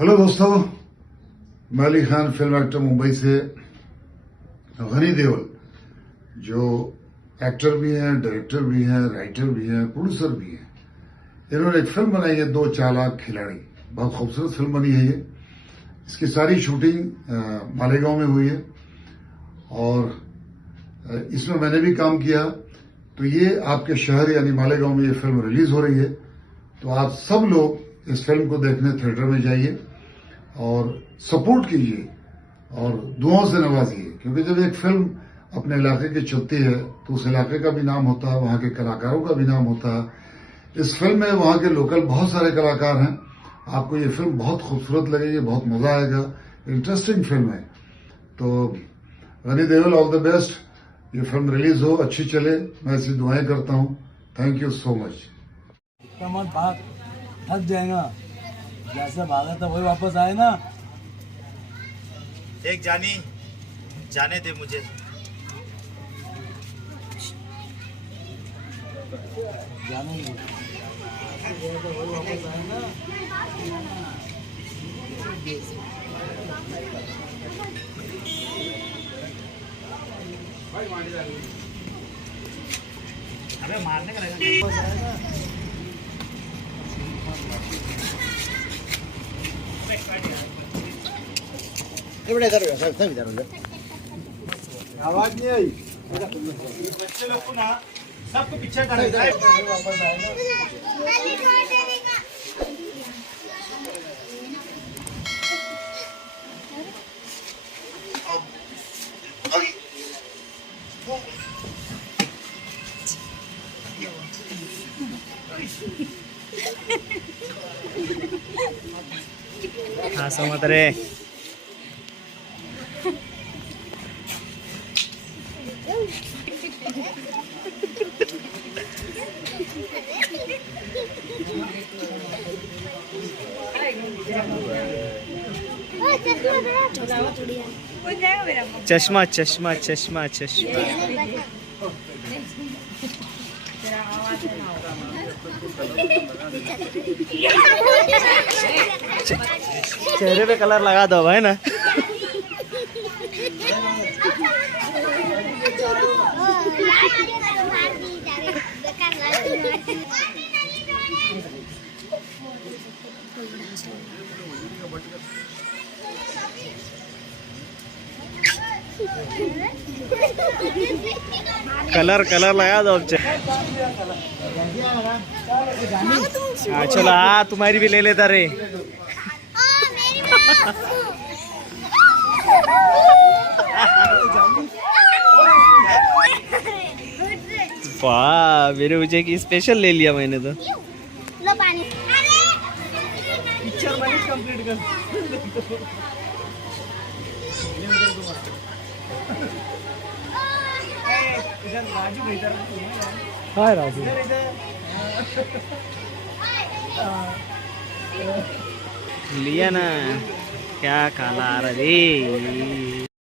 Hello दोस्तों, मैं Ali Khan film actor Mumbai से। गनी देओल जो एक्टर भी हैं, डायरेक्टर भी हैं, राइटर भी हैं, प्रोड्यूसर भी हैं, इन्होंने एक फिल्म बनाई है दो चालाक खिलाड़ी। बहुत खूबसूरत फिल्म बनी है ये। इसकी सारी शूटिंग मालेगांव में हुई है और इसमें मैंने भी काम किया। तो ये आपके शहर यानी मालेगांव में ये फिल्म रिलीज हो रही है। तो आप सब लोग इस फिल्म को देखने थिएटर में जाइए और सपोर्ट कीजिए और दुआओं से नवाजिए, क्योंकि जब एक फिल्म अपने इलाके की चलती है तो उस इलाके का भी नाम होता है, वहां के कलाकारों का भी नाम होता है। इस फिल्म में वहां के लोकल बहुत सारे कलाकार हैं। आपको ये फिल्म बहुत खूबसूरत लगेगी, बहुत मजा आएगा। इंटरेस्टिंग फिल्म है। तो Gani Deol, all the best. ये फिल्म रिलीज हो, अच्छी चले, मैं ऐसी दुआएं करता हूं। Thank you so much. थक जाएगा, जैसे भागा था वही वापस आए ना। देख जानी, जाने दे मुझे। जाने दे, वही वापस आए ना। अबे मारने का रहेगा। आवाज नहीं आई। बच्चे लोग को ना सबको पीछे कर देता है। वापस आए ना। हाँ समझ रे। चश्मा चश्मा चश्मा चश्मा। चेहरे पे कलर लगा दो भाई ना। कलर कलर लगा दो। हाँ चलो, हाँ तुम्हारी भी ले लेता रे। वाह, मेरे मुझे की स्पेशल ले लिया मैंने तो। लो पानी। पिक्चर मैंने कंप्लीट कर। इधर राजू, इधर हाय राजू, लिया ना। क्या काला आ रहा रे।